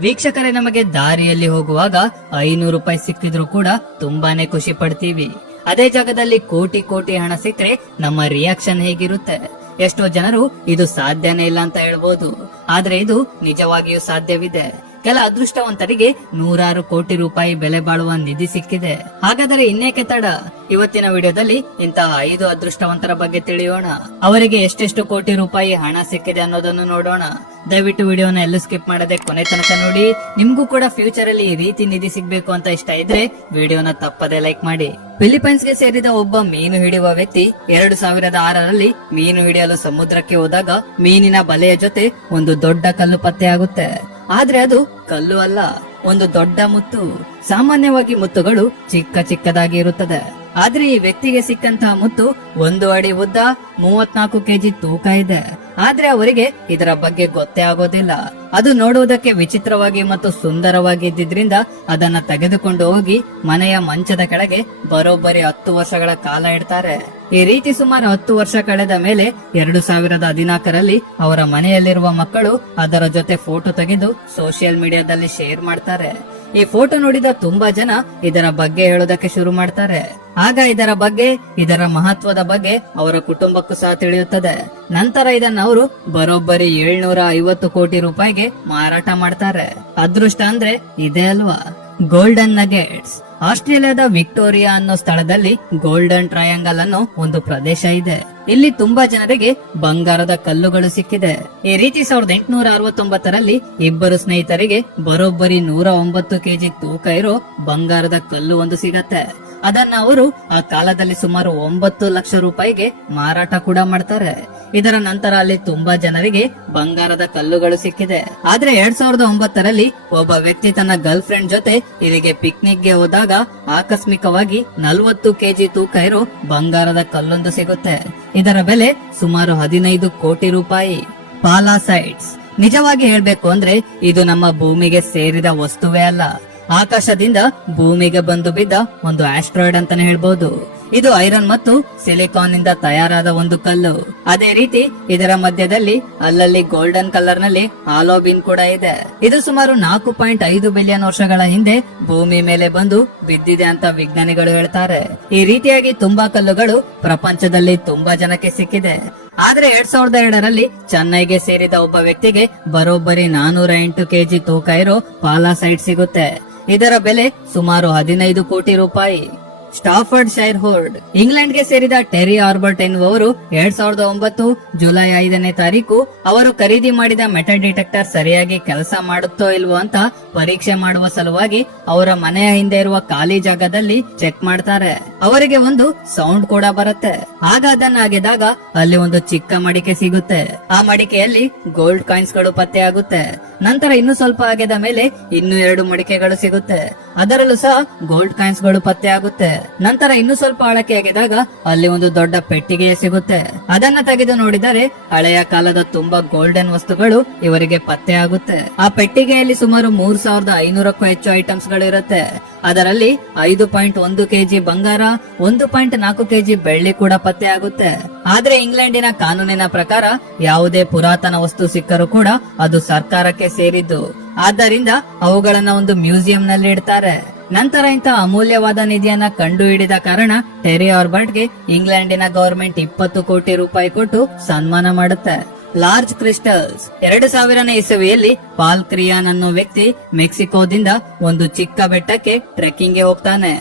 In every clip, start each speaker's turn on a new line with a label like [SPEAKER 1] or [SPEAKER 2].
[SPEAKER 1] ವೀಕ್ಷಕರೇ, ನಮಗೆ ದಾರಿಯಲ್ಲಿ ಹೋಗುವಾಗ ಐನೂರು ರೂಪಾಯಿ ಸಿಕ್ಕಿದ್ರು ಕೂಡ ತುಂಬಾನೇ ಖುಷಿ ಪಡ್ತೀವಿ. ಅದೇ ಜಾಗದಲ್ಲಿ ಕೋಟಿ ಕೋಟಿ ಹಣ ಸಿಕ್ಕರೆ ನಮ್ಮ ರಿಯಾಕ್ಷನ್ ಹೇಗಿರುತ್ತೆ? ಎಷ್ಟೋ ಜನರು ಇದು ಸಾಧ್ಯನೇ ಇಲ್ಲ ಅಂತ ಹೇಳ್ಬೋದು. ಆದ್ರೆ ಇದು ನಿಜವಾಗಿಯೂ ಸಾಧ್ಯವಿದೆ. ಕೆಲ ಅದೃಷ್ಟವಂತರಿಗೆ ನೂರಾರು ಕೋಟಿ ರೂಪಾಯಿ ಬೆಲೆ ಬಾಳುವ ನಿಧಿ ಸಿಕ್ಕಿದೆ. ಹಾಗಾದರೆ ಇನ್ನೇಕೆ ತಡ? ಇವತ್ತಿನ ವಿಡಿಯೋದಲ್ಲಿ ಇಂತಹ ಐದು ಅದೃಷ್ಟವಂತರ ಬಗ್ಗೆ ತಿಳಿಯೋಣ. ಅವರಿಗೆ ಎಷ್ಟೆಷ್ಟು ಕೋಟಿ ರೂಪಾಯಿ ಹಣ ಸಿಕ್ಕಿದೆ ಅನ್ನೋದನ್ನು ನೋಡೋಣ. ದಯವಿಟ್ಟು ವಿಡಿಯೋನ ಎಲ್ಲೂ ಸ್ಕಿಪ್ ಮಾಡದೆ ಕೊನೆ ತನಕ ನೋಡಿ. ನಿಮ್ಗೂ ಕೂಡ ಫ್ಯೂಚರ್ ಅಲ್ಲಿ ಈ ರೀತಿ ನಿಧಿ ಸಿಗ್ಬೇಕು ಅಂತ ಇಷ್ಟ ಇದ್ರೆ ವಿಡಿಯೋನ ತಪ್ಪದೆ ಲೈಕ್ ಮಾಡಿ. ಫಿಲಿಪೈನ್ಸ್ಗೆ ಸೇರಿದ ಒಬ್ಬ ಮೀನು ಹಿಡಿಯುವ ವ್ಯಕ್ತಿ ಎರಡು ಸಾವಿರದ ಆರರಲ್ಲಿ ಮೀನು ಹಿಡಿಯಲು ಸಮುದ್ರಕ್ಕೆ ಹೋದಾಗ ಮೀನಿನ ಬಲೆಯ ಜೊತೆ ಒಂದು ದೊಡ್ಡ ಕಲ್ಲು ಪತ್ತೆಯಾಗುತ್ತೆ. ಆದ್ರೆ ಅದು ಕಲ್ಲು ಅಲ್ಲ, ಒಂದು ದೊಡ್ಡ ಮುತ್ತು. ಸಾಮಾನ್ಯವಾಗಿ ಮುತ್ತುಗಳು ಚಿಕ್ಕ ಚಿಕ್ಕದಾಗಿ ಇರುತ್ತದೆ. ಆದ್ರೆ ಈ ವ್ಯಕ್ತಿಗೆ ಸಿಕ್ಕಂತಹ ಮುತ್ತು ಒಂದು ಅಡಿ ಉದ್ದ, ಮೂವತ್ನಾಲ್ಕು ಕೆಜಿ ತೂಕ ಇದೆ. ಆದ್ರೆ ಅವರಿಗೆ ಇದರ ಬಗ್ಗೆ ಗೊತ್ತೇ ಆಗೋದಿಲ್ಲ. ಅದು ನೋಡುವುದಕ್ಕೆ ವಿಚಿತ್ರವಾಗಿ ಮತ್ತು ಸುಂದರವಾಗಿ ಇದ್ದಿದ್ರಿಂದ ಅದನ್ನ ತೆಗೆದುಕೊಂಡು ಹೋಗಿ ಮನೆಯ ಮಂಚದ ಕೆಳಗೆ ಬರೋಬ್ಬರಿ ಹತ್ತು ವರ್ಷಗಳ ಕಾಲ ಇಡ್ತಾರೆ. ಈ ರೀತಿ ಸುಮಾರು ಹತ್ತು ವರ್ಷ ಕಳೆದ ಮೇಲೆ ಎರಡು ಸಾವಿರದ ಹದಿನಾಲ್ಕರಲ್ಲಿ ಅವರ ಮನೆಯಲ್ಲಿರುವ ಮಕ್ಕಳು ಅದರ ಜೊತೆ ಫೋಟೋ ತೆಗೆದು ಸೋಷಿಯಲ್ ಮೀಡಿಯಾದಲ್ಲಿ ಶೇರ್ ಮಾಡ್ತಾರೆ. ಈ ಫೋಟೋ ನೋಡಿದ ತುಂಬಾ ಜನ ಇದರ ಬಗ್ಗೆ ಹೇಳೋದಕ್ಕೆ ಶುರು ಮಾಡ್ತಾರೆ. ಆಗ ಇದರ ಬಗ್ಗೆ, ಇದರ ಮಹತ್ವದ ಬಗ್ಗೆ ಅವರ ಕುಟುಂಬಕ್ಕೂ ಸಹ ತಿಳಿಯುತ್ತದೆ. ನಂತರ ಇದನ್ನ ಅವರು ಬರೋಬ್ಬರಿ ಏಳ್ನೂರ ಐವತ್ತು ಕೋಟಿ ರೂಪಾಯಿಗೆ ಮಾರಾಟ ಮಾಡ್ತಾರೆ. ಅದೃಷ್ಟ ಅಂದ್ರೆ ಇದೇ ಅಲ್ವಾ? ಗೋಲ್ಡನ್ ನಗೆಟ್ಸ್ ಆಸ್ಟ್ರೇಲಿಯಾದ ವಿಕ್ಟೋರಿಯಾ ಅನ್ನೋ ಸ್ಥಳದಲ್ಲಿ ಗೋಲ್ಡನ್ ಟ್ರಯಾಂಗಲ್ ಅನ್ನೋ ಒಂದು ಪ್ರದೇಶ ಇದೆ. ಇಲ್ಲಿ ತುಂಬಾ ಜನರಿಗೆ ಬಂಗಾರದ ಕಲ್ಲುಗಳು ಸಿಕ್ಕಿದೆ. ಈ ರೀತಿ ಸಾವಿರದ ಎಂಟುನೂರ ಅರವತ್ತೊಂಬತ್ತರಲ್ಲಿ ಇಬ್ಬರು ಸ್ನೇಹಿತರಿಗೆ ಬರೋಬ್ಬರಿ ನೂರ ಒಂಬತ್ತು ಕೆಜಿ ತೂಕ ಇರೋ ಬಂಗಾರದ ಕಲ್ಲು ಒಂದು ಸಿಗತ್ತೆ. ಅದನ್ನ ಅವರು ಆ ಕಾಲದಲ್ಲಿ ಸುಮಾರು ಒಂಬತ್ತು ಲಕ್ಷ ರೂಪಾಯಿಗೆ ಮಾರಾಟ ಕೂಡ ಮಾಡ್ತಾರೆ. ಇದರ ನಂತರ ಅಲ್ಲಿ ತುಂಬಾ ಜನರಿಗೆ ಬಂಗಾರದ ಕಲ್ಲುಗಳು ಸಿಕ್ಕಿದೆ. ಆದ್ರೆ ಎರಡ್ ಸಾವಿರದ ಒಂಬತ್ತರಲ್ಲಿ ಒಬ್ಬ ವ್ಯಕ್ತಿ ತನ್ನ ಗರ್ಲ್ ಫ್ರೆಂಡ್ ಜೊತೆ ಇಲ್ಲಿಗೆ ಪಿಕ್ನಿಕ್ಗೆ ಹೋದಾಗ ಆಕಸ್ಮಿಕವಾಗಿ ನಲವತ್ತು ಕೆಜಿ ತೂಕ ಇರೋ ಬಂಗಾರದ ಕಲ್ಲೊಂದು ಸಿಗುತ್ತೆ. ಇದರ ಬೆಲೆ ಸುಮಾರು ಹದಿನೈದು ಕೋಟಿ ರೂಪಾಯಿ. ಪಾಲಾಸೈಟ್ಸ್ ನಿಜವಾಗಿ ಹೇಳ್ಬೇಕು ಅಂದ್ರೆ ಇದು ನಮ್ಮ ಭೂಮಿಗೆ ಸೇರಿದ ವಸ್ತುವೇ ಅಲ್ಲ. ಆಕಾಶದಿಂದ ಭೂಮಿಗೆ ಬಂದು ಬಿದ್ದ ಒಂದು ಆಸ್ಟ್ರಾಯ್ಡ್ ಅಂತಾನೆ ಹೇಳ್ಬೋದು. ಇದು ಐರನ್ ಮತ್ತು ಸಿಲಿಕಾನ್ನಿಂದ ತಯಾರಾದ ಒಂದು ಕಲ್ಲು. ಅದೇ ರೀತಿ ಇದರ ಮಧ್ಯದಲ್ಲಿ ಅಲ್ಲಲ್ಲಿ ಗೋಲ್ಡನ್ ಕಲರ್ನಲ್ಲಿ ಆಲೋಬಿನ್ ಕೂಡ ಇದೆ. ಇದು ಸುಮಾರು ನಾಲ್ಕು ಪಾಯಿಂಟ್ ಐದು ಬಿಲಿಯನ್ ವರ್ಷಗಳ ಹಿಂದೆ ಭೂಮಿ ಮೇಲೆ ಬಂದು ಬಿದ್ದಿದೆ ಅಂತ ವಿಜ್ಞಾನಿಗಳು ಹೇಳ್ತಾರೆ. ಈ ರೀತಿಯಾಗಿ ತುಂಬಾ ಕಲ್ಲುಗಳು ಪ್ರಪಂಚದಲ್ಲಿ ತುಂಬಾ ಜನಕ್ಕೆ ಸಿಕ್ಕಿದೆ. ಆದ್ರೆ ಎರಡ್ ಸಾವಿರದ ಎರಡರಲ್ಲಿ ಚೆನ್ನೈಗೆ ಸೇರಿದ ಒಬ್ಬ ವ್ಯಕ್ತಿಗೆ ಬರೋಬ್ಬರಿ ನಾನೂರ ಎಂಟು ಕೆಜಿ ತೂಕ ಇರೋ ಪಾಲಾಸೈಟ್ ಸಿಗುತ್ತೆ. ಇದರ ಬೆಲೆ ಸುಮಾರು ಹದಿನೈದು ಕೋಟಿ ರೂಪಾಯಿ. ಸ್ಟಾಫರ್ಡ್ ಶೈರ್ ಹೋರ್ಡ್ ಇಂಗ್ಲೆಂಡ್ಗೆ ಸೇರಿದ ಟೆರಿ ಆರ್ಬರ್ಟ್ ಎನ್ನುವರು ಎರಡ್ ಸಾವಿರದ ಒಂಬತ್ತು ಜುಲೈ ಐದನೇ ತಾರೀಕು ಅವರು ಖರೀದಿ ಮಾಡಿದ ಮೆಟಲ್ ಡಿಟೆಕ್ಟರ್ ಸರಿಯಾಗಿ ಕೆಲಸ ಮಾಡುತ್ತೋ ಇಲ್ವೋ ಅಂತ ಪರೀಕ್ಷೆ ಮಾಡುವ ಸಲುವಾಗಿ ಅವರ ಮನೆಯ ಹಿಂದೆ ಇರುವ ಖಾಲಿ ಜಾಗದಲ್ಲಿ ಚೆಕ್ ಮಾಡ್ತಾರೆ. ಅವರಿಗೆ ಒಂದು ಸೌಂಡ್ ಕೂಡ ಬರುತ್ತೆ. ಆಗ ಅದನ್ನ ಆಗಿದಾಗ ಅಲ್ಲಿ ಒಂದು ಚಿಕ್ಕ ಮಡಿಕೆ ಸಿಗುತ್ತೆ. ಆ ಮಡಿಕೆಯಲ್ಲಿ ಗೋಲ್ಡ್ ಕಾಯಿನ್ಸ್ಗಳು ಪತ್ತೆ ಆಗುತ್ತೆ. ನಂತರ ಇನ್ನು ಸ್ವಲ್ಪ ಆಗಿದ ಮೇಲೆ ಇನ್ನು ಎರಡು ಮಡಿಕೆಗಳು ಸಿಗುತ್ತೆ. ಅದರಲ್ಲೂ ಸಹ ಗೋಲ್ಡ್ ಕಾಯಿನ್ಸ್ಗಳು ಪತ್ತೆ ಆಗುತ್ತೆ. ನಂತರ ಇನ್ನು ಸ್ವಲ್ಪ ಆಳಕ್ಕೆ ಆಗಿದಾಗ ಅಲ್ಲಿ ಒಂದು ದೊಡ್ಡ ಪೆಟ್ಟಿಗೆ ಸಿಗುತ್ತೆ. ಅದನ್ನ ತೆಗೆದು ನೋಡಿದರೆ ಹಳೆಯ ಕಾಲದ ತುಂಬಾ ಗೋಲ್ಡನ್ ವಸ್ತುಗಳು ಇವರಿಗೆ ಪತ್ತೆ ಆಗುತ್ತೆ. ಆ ಪೆಟ್ಟಿಗೆಯಲ್ಲಿ ಸುಮಾರು ಮೂರ್ ಸಾವಿರದ ಐನೂರಕ್ಕೂ ಹೆಚ್ಚು ಐಟಮ್ಸ್ಗಳು ಇರುತ್ತೆ. ಅದರಲ್ಲಿ ಐದು ಪಾಯಿಂಟ್ ಒಂದು ಕೆಜಿ ಬಂಗಾರ, ಒಂದು ಪಾಯಿಂಟ್ ನಾಲ್ಕು ಕೆಜಿ ಬೆಳ್ಳಿ ಕೂಡ ಪತ್ತೆ ಆಗುತ್ತೆ. ಆದ್ರೆ ಇಂಗ್ಲೆಂಡಿನ ಕಾನೂನಿನ ಪ್ರಕಾರ ಯಾವುದೇ ಪುರಾತನ ವಸ್ತು ಸಿಕ್ಕರೂ ಕೂಡ ಅದು ಸರ್ಕಾರಕ್ಕೆ ಸೇರಿದ್ದು. ಆದ್ದರಿಂದ ಅವುಗಳನ್ನ ಒಂದು ಮ್ಯೂಸಿಯಂ ನಲ್ಲಿ ಇಡ್ತಾರೆ. ನಂತರ ಇಂತಹ ಅಮೂಲ್ಯವಾದ ನಿಧಿಯನ್ನ ಕಂಡು ಹಿಡಿದ ಕಾರಣ ಟೆರಿ ಆರ್ಬರ್ಟ್ಗೆ ಇಂಗ್ಲೆಂಡಿನ ಗವರ್ಮೆಂಟ್ ಇಪ್ಪತ್ತು ಕೋಟಿ ರೂಪಾಯಿ ಕೊಟ್ಟು ಸನ್ಮಾನ ಮಾಡುತ್ತೆ. Large crystals. ಎರಡು ಸಾವಿರನೇ ಇಸವಿಯಲ್ಲಿ ಪಾಲ್ ಕ್ರಿಯಾನ್ ಅನ್ನೋ ವ್ಯಕ್ತಿ ಮೆಕ್ಸಿಕೋದಿಂದ ಒಂದು ಚಿಕ್ಕ ಬೆಟ್ಟಕ್ಕೆ ಟ್ರೆಕ್ಕಿಂಗ್ಗೆ ಹೋಗ್ತಾನೆ.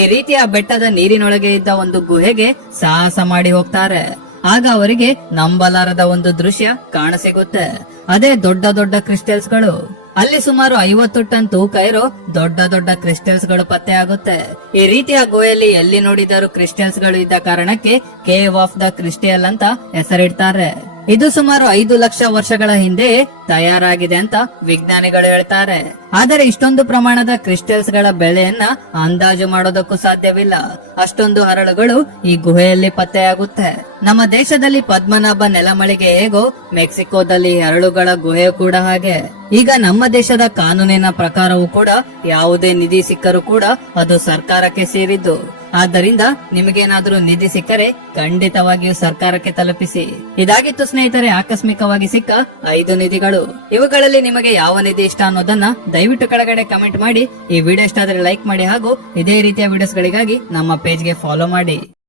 [SPEAKER 1] ಈ ರೀತಿ ಆ ಬೆಟ್ಟದ ನೀರಿನೊಳಗೆ ಇದ್ದ ಒಂದು ಗುಹೆಗೆ ಸಾಹಸ ಮಾಡಿ ಹೋಗ್ತಾರೆ. ಆಗ ಅವರಿಗೆ ನಂಬಲಾರದ ಒಂದು ದೃಶ್ಯ ಕಾಣಸಿಗುತ್ತೆ. ಅದೇ ದೊಡ್ಡ ದೊಡ್ಡ ಕ್ರಿಸ್ಟಲ್ಸ್ಗಳು ಅಲ್ಲಿ ಸುಮಾರು ಐವತ್ತು ಟನ್ ತೂಕ ಇರೋ ದೊಡ್ಡ ದೊಡ್ಡ ಕ್ರಿಸ್ಟಲ್ಸ್ಗಳು ಪತ್ತೆ ಆಗುತ್ತೆ. ಈ ರೀತಿಯ ಗುಹೆಯಲ್ಲಿ ಎಲ್ಲಿ ನೋಡಿದರೂ ಕ್ರಿಸ್ಟಲ್ಸ್ಗಳು ಇದ್ದ ಕಾರಣಕ್ಕೆ ಕೇವ್ ಆಫ್ ದ ಕ್ರಿಸ್ಟಿಯಲ್ ಅಂತ ಹೆಸರಿಡ್ತಾರೆ. ಇದು ಸುಮಾರು ಐದು ಲಕ್ಷ ವರ್ಷಗಳ ಹಿಂದೆ ತಯಾರಾಗಿದೆ ಅಂತ ವಿಜ್ಞಾನಿಗಳು ಹೇಳ್ತಾರೆ. ಆದರೆ ಇಷ್ಟೊಂದು ಪ್ರಮಾಣದ ಕ್ರಿಸ್ಟಲ್ಸ್ಗಳ ಬೆಲೆಯನ್ನ ಅಂದಾಜು ಮಾಡೋದಕ್ಕೂ ಸಾಧ್ಯವಿಲ್ಲ. ಅಷ್ಟೊಂದು ಹರಳುಗಳು ಈ ಗುಹೆಯಲ್ಲಿ ಪತ್ತೆಯಾಗುತ್ತೆ. ನಮ್ಮ ದೇಶದಲ್ಲಿ ಪದ್ಮನಾಭ ನೆಲಮಳಿಗೆ ಹೇಗೋ ಮೆಕ್ಸಿಕೋದಲ್ಲಿ ಹರಳುಗಳ ಗುಹೆ ಕೂಡ ಹಾಗೆ. ಈಗ ನಮ್ಮ ದೇಶದ ಕಾನೂನಿನ ಪ್ರಕಾರವೂ ಕೂಡ ಯಾವುದೇ ನಿಧಿ ಸಿಕ್ಕರೂ ಕೂಡ ಅದು ಸರ್ಕಾರಕ್ಕೆ ಸೇರಿದ್ದು. ಆದ್ದರಿಂದ ನಿಮಗೇನಾದರೂ ನಿಧಿ ಸಿಕ್ಕರೆ ಖಂಡಿತವಾಗಿಯೂ ಸರ್ಕಾರಕ್ಕೆ ತಲುಪಿಸಿ. ಇದಾಗಿತ್ತು ಸ್ನೇಹಿತರೆ, ಆಕಸ್ಮಿಕವಾಗಿ ಸಿಕ್ಕ ಐದು ನಿಧಿಗಳು. ಇವುಗಳಲ್ಲಿ ನಿಮಗೆ ಯಾವ ನಿಧಿ ಇಷ್ಟ ಅನ್ನೋದನ್ನ ದಯವಿಟ್ಟು ಕೆಳಗಡೆ ಕಮೆಂಟ್ ಮಾಡಿ. ಈ ವಿಡಿಯೋ ಇಷ್ಟ ಆದ್ರೆ ಲೈಕ್ ಮಾಡಿ ಹಾಗೂ ಇದೇ ರೀತಿಯ ವಿಡಿಯೋಸ್ ಗಳಿಗಾಗಿ ನಮ್ಮ ಪೇಜ್ಗೆ ಫಾಲೋ ಮಾಡಿ.